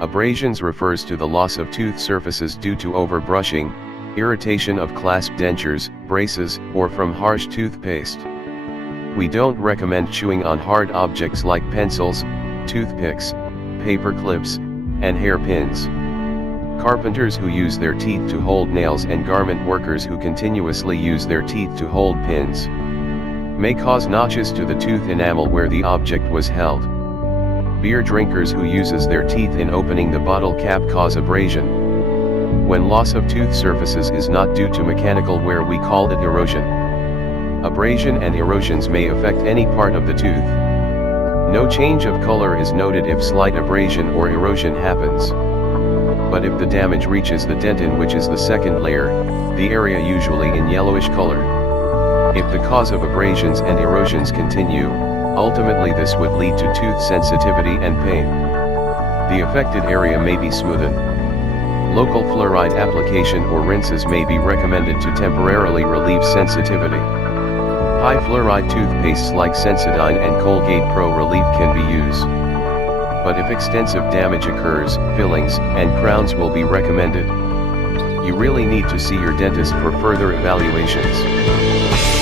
Abrasions refers to the loss of tooth surfaces due to overbrushing, irritation of clasped dentures, braces, or from harsh toothpaste. We don't recommend chewing on hard objects like pencils, toothpicks, paper clips, and hairpins. Carpenters who use their teeth to hold nails and garment workers who continuously use their teeth to hold pins may cause notches to the tooth enamel where the object was held. Beer drinkers who uses their teeth in opening the bottle cap cause abrasion. When loss of tooth surfaces is not due to mechanical wear, we call it erosion. Abrasion and erosions may affect any part of the tooth. No change of color is noted if slight abrasion or erosion happens. But if the damage reaches the dentin, which is the second layer, the area usually in yellowish color. If the cause of abrasions and erosions continue, ultimately this would lead to tooth sensitivity and pain. The affected area may be smoothened. Local fluoride application or rinses may be recommended to temporarily relieve sensitivity. High fluoride toothpastes like Sensodyne and Colgate Pro Relief can be used. But if extensive damage occurs, fillings and crowns will be recommended. You really need to see your dentist for further evaluations.